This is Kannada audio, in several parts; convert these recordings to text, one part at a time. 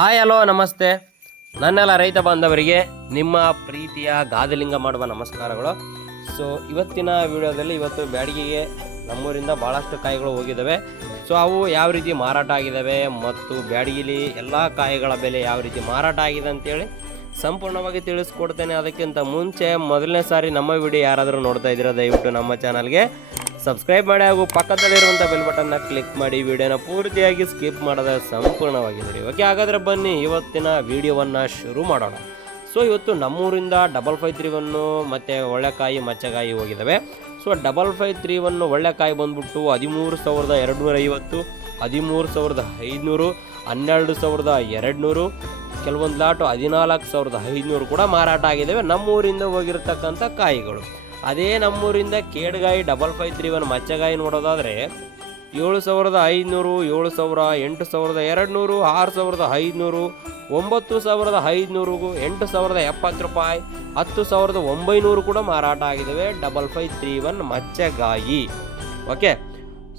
ಹಾಯ್, ಹಲೋ, ನಮಸ್ತೆ. ನನ್ನೆಲ್ಲ ರೈತ ಬಾಂಧವರಿಗೆ ನಿಮ್ಮ ಪ್ರೀತಿಯ ಗಾದಲಿಂಗ ಮಾಡುವ ನಮಸ್ಕಾರಗಳು. ಸೊ ಇವತ್ತಿನ ವಿಡಿಯೋದಲ್ಲಿ ಇವತ್ತು ಬ್ಯಾಡಿಗೆಗೆ ನಮ್ಮೂರಿಂದ ಭಾಳಷ್ಟು ಕಾಯಿಗಳು ಹೋಗಿದ್ದಾವೆ. ಸೊ ಅವು ಯಾವ ರೀತಿ ಮಾರಾಟ ಆಗಿದ್ದಾವೆ ಮತ್ತು ಬ್ಯಾಡಗಿಲಿ ಎಲ್ಲ ಕಾಯಿಗಳ ಬೆಲೆ ಯಾವ ರೀತಿ ಮಾರಾಟ ಆಗಿದೆ ಅಂತೇಳಿ ಸಂಪೂರ್ಣವಾಗಿ ತಿಳಿಸ್ಕೊಡ್ತೇನೆ. ಅದಕ್ಕಿಂತ ಮುಂಚೆ ಮೊದಲನೇ ಸಾರಿ ನಮ್ಮ ವಿಡಿಯೋ ಯಾರಾದರೂ ನೋಡ್ತಾ ಇದ್ದೀರಾ, ದಯವಿಟ್ಟು ನಮ್ಮ ಚಾನಲ್ಗೆ ಸಬ್ಸ್ಕ್ರೈಬ್ ಮಾಡಿ ಹಾಗೂ ಪಕ್ಕದಲ್ಲಿರುವಂಥ ಬೆಲ್ ಬಟನ್ನ ಕ್ಲಿಕ್ ಮಾಡಿ ವಿಡಿಯೋನ ಪೂರ್ತಿಯಾಗಿ ಸ್ಕಿಪ್ ಮಾಡದ ಸಂಪೂರ್ಣವಾಗಿ ನೋಡಿ. ಓಕೆ ಹಾಗಾದರೆ ಬನ್ನಿ ಇವತ್ತಿನ ವಿಡಿಯೋವನ್ನು ಶುರು ಮಾಡೋಣ. ಸೊ ಇವತ್ತು ನಮ್ಮೂರಿಂದ ಡಬಲ್ ಫೈವ್ ತ್ರೀ ಒನ್ನು ಮತ್ತು ಒಳ್ಳೆಕಾಯಿ, ಮಚ್ಚಗಾಯಿ ಹೋಗಿದ್ದಾವೆ so double five three one ಒಳ್ಳೆಕಾಯಿ ಬಂದ್ಬಿಟ್ಟು ಹದಿಮೂರು ಸಾವಿರದ ಎರಡು ನೂರ ಐವತ್ತು, ಹದಿಮೂರು ಸಾವಿರದ ಐದುನೂರು, ಹನ್ನೆರಡು ಸಾವಿರದ ಎರಡು ನೂರು ಕೆಲವೊಂದು ಲಾಟು ಹದಿನಾಲ್ಕು ಸಾವಿರದ ಐದುನೂರು ಕೂಡ ಮಾರಾಟ ಆಗಿದ್ದಾವೆ ನಮ್ಮೂರಿಂದ ಹೋಗಿರತಕ್ಕಂಥ ಕಾಯಿಗಳು. ಅದೇ ನಮ್ಮೂರಿಂದ ಕೇಡ್ಗಾಯಿ ಡಬಲ್ ಫೈವ್ ತ್ರೀ ಒನ್ ಮಚ್ಚಗಾಯಿ ನೋಡೋದಾದರೆ ಏಳು ಸಾವಿರದ ಐದುನೂರು, ಏಳು ಸಾವಿರ, ಎಂಟು ಸಾವಿರದ ಎರಡು ನೂರು ಆರು ಸಾವಿರದ ಐದುನೂರು, ಒಂಬತ್ತು ಸಾವಿರದ ಐದುನೂರಿಗೂ ಎಂಟು ಸಾವಿರದ ಎಪ್ಪತ್ತು ರೂಪಾಯಿ, ಹತ್ತು ಸಾವಿರದ ಒಂಬೈನೂರು ಕೂಡ ಮಾರಾಟ ಆಗಿದ್ದಾವೆ ಡಬಲ್ ಫೈವ್ ತ್ರೀ ಒನ್ ಮಚ್ಚಗಾಯಿ. ಓಕೆ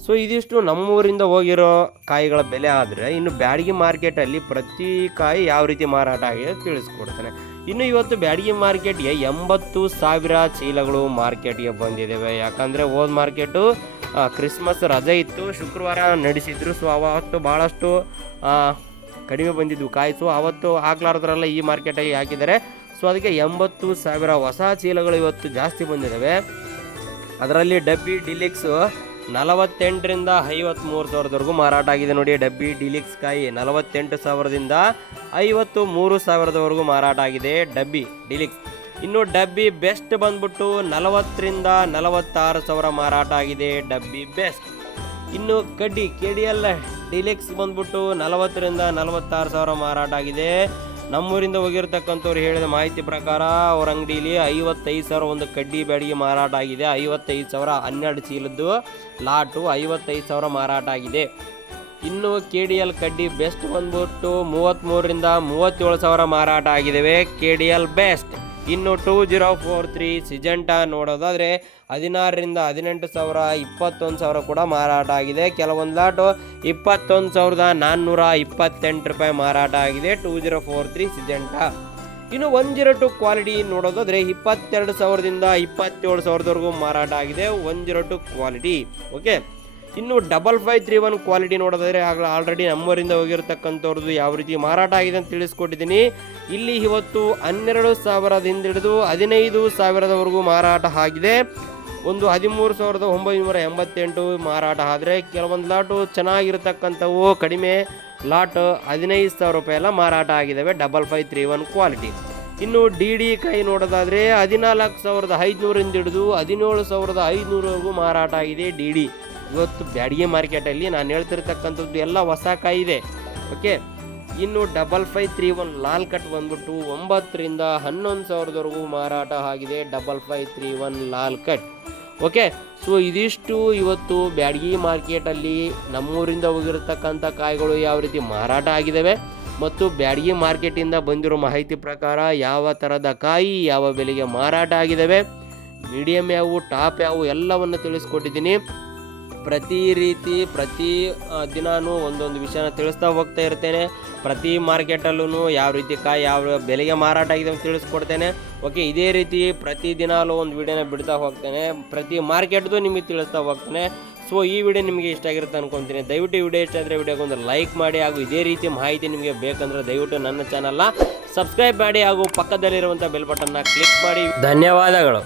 ಸೊ ಇದಿಷ್ಟು ನಮ್ಮೂರಿಂದ ಹೋಗಿರೋ ಕಾಯಿಗಳ ಬೆಲೆ ಆದರೆ ಇನ್ನು ಬ್ಯಾಡಗಿ ಮಾರ್ಕೆಟಲ್ಲಿ ಪ್ರತಿ ಕಾಯಿ ಯಾವ ರೀತಿ ಮಾರಾಟ ಆಗಿದೆ ತಿಳಿಸ್ಕೊಡ್ತಾನೆ. ಇನ್ನು ಇವತ್ತು ಬ್ಯಾಡಗಿ ಮಾರ್ಕೆಟ್ಗೆ ಎಂಬತ್ತು ಸಾವಿರ ಚೀಲಗಳು ಮಾರ್ಕೆಟ್ಗೆ ಬಂದಿದ್ದಾವೆ ಯಾಕಂದರೆ ಹೋದ ಮಾರ್ಕೆಟು ಕ್ರಿಸ್ಮಸ್ ರಜೆ ಇತ್ತು. ಶುಕ್ರವಾರ ನಡೆಸಿದ್ರು. ಸೊ ಅವತ್ತು ಭಾಳಷ್ಟು ಕಡಿಮೆ ಬಂದಿದ್ವು ಕಾಯಿ. ಸೊ ಅವತ್ತು ಹಾಕ್ಲಾರ್ದ್ರಲ್ಲ ಈ ಮಾರ್ಕೆಟಾಗಿ ಹಾಕಿದ್ದಾರೆ. ಸೊ ಅದಕ್ಕೆ ಎಂಬತ್ತು ಸಾವಿರ ಹೊಸ ಚೀಲಗಳು ಇವತ್ತು ಜಾಸ್ತಿ ಬಂದಿದ್ದಾವೆ ಅದರಲ್ಲಿ ಡಬ್ಬಿ, ಡಿಲಿಕ್ಸು ನಲವತ್ತೆಂಟರಿಂದ ಐವತ್ತ್ಮೂರು ಸಾವಿರದವರೆಗೂ ಮಾರಾಟ ಆಗಿದೆ ನೋಡಿ. ಡಬ್ಬಿ, ಡಿಲಿಕ್ಸ್ ಕಾಯಿ ನಲವತ್ತೆಂಟು ಸಾವಿರದಿಂದ ಐವತ್ತು ಮೂರು ಸಾವಿರದವರೆಗೂ ಮಾರಾಟ ಆಗಿದೆ. ಡಬ್ಬಿ, ಡಿಲಿಕ್ಸ್. ಇನ್ನು ಡಬ್ಬಿ ಬೆಸ್ಟ್ ಬಂದ್ಬಿಟ್ಟು ನಲವತ್ತರಿಂದ ನಲವತ್ತಾರು ಸಾವಿರ ಮಾರಾಟ ಆಗಿದೆ. ಡಬ್ಬಿ ಬೆಸ್ಟ್. ಇನ್ನು ಕಡ್ಡಿ ಕೆ ಡಿ ಎಲ್ ಡಿಲೆಕ್ಸ್ ಬಂದ್ಬಿಟ್ಟು ನಲವತ್ತರಿಂದ ನಲವತ್ತಾರು ಸಾವಿರ ಮಾರಾಟ ಆಗಿದೆ. ನಮ್ಮೂರಿಂದ ಹೋಗಿರ್ತಕ್ಕಂಥವ್ರು ಹೇಳಿದ ಮಾಹಿತಿ ಪ್ರಕಾರ ಅವ್ರ ಅಂಗಡಿಲಿ ಐವತ್ತೈದು ಸಾವಿರ ಒಂದು ಕಡ್ಡಿ ಬ್ಯಾಡಿಗೆ ಮಾರಾಟ ಆಗಿದೆ. ಐವತ್ತೈದು ಸಾವಿರ ಹನ್ನೆರಡು ಚೀಲದ್ದು ಲಾಟು, ಐವತ್ತೈದು ಸಾವಿರ ಮಾರಾಟ ಆಗಿದೆ. ಇನ್ನು ಕೆ ಡಿ ಎಲ್ ಕಡ್ಡಿ ಬೆಸ್ಟ್ ಬಂದ್ಬಿಟ್ಟು ಮೂವತ್ತ್ಮೂರರಿಂದ ಮೂವತ್ತೇಳು ಸಾವಿರ ಮಾರಾಟ ಆಗಿದ್ದಾವೆ ಕೆ ಡಿ ಎಲ್ ಬೆಸ್ಟ್ ಇನ್ನು two zero four three Syngenta ನೋಡೋದಾದರೆ ಹದಿನಾರರಿಂದ ಹದಿನೆಂಟು ಸಾವಿರ, ಇಪ್ಪತ್ತೊಂದು ಸಾವಿರ ಕೂಡ ಮಾರಾಟ ಆಗಿದೆ. ಕೆಲವೊಂದು ಲಾಟು ಇಪ್ಪತ್ತೊಂದು ಸಾವಿರದ ನಾನ್ನೂರ ಇಪ್ಪತ್ತೆಂಟು ರೂಪಾಯಿ ಮಾರಾಟ ಆಗಿದೆ two zero four three Syngenta. ಇನ್ನು ಒನ್ ಜೀರೋ ಟು ಕ್ವಾಲಿಟಿ ನೋಡೋದಾದರೆ ಇಪ್ಪತ್ತೆರಡು ಸಾವಿರದಿಂದ ಇಪ್ಪತ್ತೇಳು ಸಾವಿರದವರೆಗೂ ಮಾರಾಟ ಆಗಿದೆ one zero two quality. Okay? ಇನ್ನು double five three one quality ನೋಡೋದಾದರೆ ಆಗ ಆಲ್ರೆಡಿ ನಮ್ಮೂರಿಂದ ಹೋಗಿರ್ತಕ್ಕಂಥವ್ರದ್ದು ಯಾವ ರೀತಿ ಮಾರಾಟ ಆಗಿದೆ ಅಂತ ತಿಳಿಸ್ಕೊಟ್ಟಿದ್ದೀನಿ. ಇಲ್ಲಿ ಇವತ್ತು ಹನ್ನೆರಡು ಸಾವಿರದಿಂದ ಹಿಡಿದು ಹದಿನೈದು ಸಾವಿರದವರೆಗೂ ಮಾರಾಟ ಆಗಿದೆ. ಒಂದು ಹದಿಮೂರು ಸಾವಿರದ ಒಂಬೈನೂರ ಎಂಬತ್ತೆಂಟು ಮಾರಾಟ ಆದರೆ ಕೆಲವೊಂದು ಲಾಟು ಚೆನ್ನಾಗಿರ್ತಕ್ಕಂಥವು ಕಡಿಮೆ ಲಾಟ್ ಹದಿನೈದು ಸಾವಿರ ರೂಪಾಯಿ ಎಲ್ಲ ಮಾರಾಟ ಆಗಿದ್ದಾವೆ double five three one quality ಇನ್ನು ಡಿ ಡಿ ಕೈ ನೋಡೋದಾದರೆ ಹದಿನಾಲ್ಕು ಸಾವಿರದ ಐದುನೂರಿಂದ ಹಿಡಿದು ಹದಿನೇಳು ಸಾವಿರದ ಐದುನೂರವರೆಗೂ ಮಾರಾಟ ಆಗಿದೆ ಡಿ ಡಿ. ಇವತ್ತು ಬ್ಯಾಡಿಗೆ ಮಾರ್ಕೆಟಲ್ಲಿ ನಾನು ಹೇಳ್ತಿರ್ತಕ್ಕಂಥದ್ದು ಎಲ್ಲ ಹೊಸ ಕಾಯಿ ಇದೆ. ಓಕೆ? ಇನ್ನು ಡಬಲ್ ಫೈವ್ ತ್ರೀ ಒನ್ ಲಾಲ್ ಕಟ್ ಬಂದ್ಬಿಟ್ಟು ಒಂಬತ್ತರಿಂದ ಹನ್ನೊಂದು ಸಾವಿರದವರೆಗೂ ಮಾರಾಟ ಆಗಿದೆ ಡಬಲ್ ಫೈವ್ ತ್ರೀ ಒನ್ ಲಾಲ್ ಕಟ್. ಓಕೆ? ಸೊ ಇದಿಷ್ಟು ಇವತ್ತು ಬ್ಯಾಡಗಿ ಮಾರ್ಕೆಟಲ್ಲಿ ನಮ್ಮೂರಿಂದ ಹೋಗಿರತಕ್ಕಂಥ ಕಾಯಿಗಳು ಯಾವ ರೀತಿ ಮಾರಾಟ ಆಗಿದ್ದಾವೆ ಮತ್ತು ಬ್ಯಾಡಗಿ ಮಾರ್ಕೆಟಿಂದ ಬಂದಿರೋ ಮಾಹಿತಿ ಪ್ರಕಾರ ಯಾವ ಥರದ ಕಾಯಿ, ಯಾವ ಬೆಲೆಗೆ ಮಾರಾಟ ಆಗಿದ್ದಾವೆ ಮೀಡಿಯಮ್ ಯಾವು ಟಾಪ್ ಯಾವು ಎಲ್ಲವನ್ನು ತಿಳಿಸ್ಕೊಟ್ಟಿದ್ದೀನಿ. ಪ್ರತಿ ರೀತಿ, ಪ್ರತಿ ದಿನಾನು ಒಂದೊಂದು ವಿಷಯನ ತಿಳಿಸ್ತಾ ಹೋಗ್ತಾ ಇರ್ತೇನೆ. ಪ್ರತಿ ಮಾರ್ಕೆಟಲ್ಲೂ ಯಾವ ರೀತಿ ಕಾಯಿ ಯಾವ ಬೆಲೆಗೆ ಮಾರಾಟ ಆಗಿದೆ ಅಂತ ತಿಳಿಸ್ಕೊಡ್ತೇನೆ. ಓಕೆ, ಇದೇ ರೀತಿ ಪ್ರತಿ ದಿನಾಲೂ ಒಂದು ವಿಡಿಯೋನ ಬಿಡ್ತಾ ಹೋಗ್ತೇನೆ. ಪ್ರತಿ ಮಾರ್ಕೆಟ್ದು ನಿಮಗೆ ತಿಳಿಸ್ತಾ ಹೋಗ್ತೇನೆ. ಸೊ, ಈ ವಿಡಿಯೋ ನಿಮಗೆ ಇಷ್ಟ ಆಗಿರುತ್ತೆ ಅನ್ಕೊತೀನಿ. ದಯವಿಟ್ಟು ವಿಡಿಯೋ ಇಷ್ಟ ಆದರೆ ವಿಡಿಯೋಗೆ ಒಂದು ಲೈಕ್ ಮಾಡಿ ಹಾಗೂ ಇದೇ ರೀತಿ ಮಾಹಿತಿ ನಿಮಗೆ ಬೇಕಂದ್ರೆ ದಯವಿಟ್ಟು ನನ್ನ ಚಾನಲ್ನ ಸಬ್ಸ್ಕ್ರೈಬ್ ಮಾಡಿ ಹಾಗೂ ಪಕ್ಕದಲ್ಲಿರುವಂಥ ಬೆಲ್ ಬಟನ್ನ ಕ್ಲಿಕ್ ಮಾಡಿ. ಧನ್ಯವಾದಗಳು.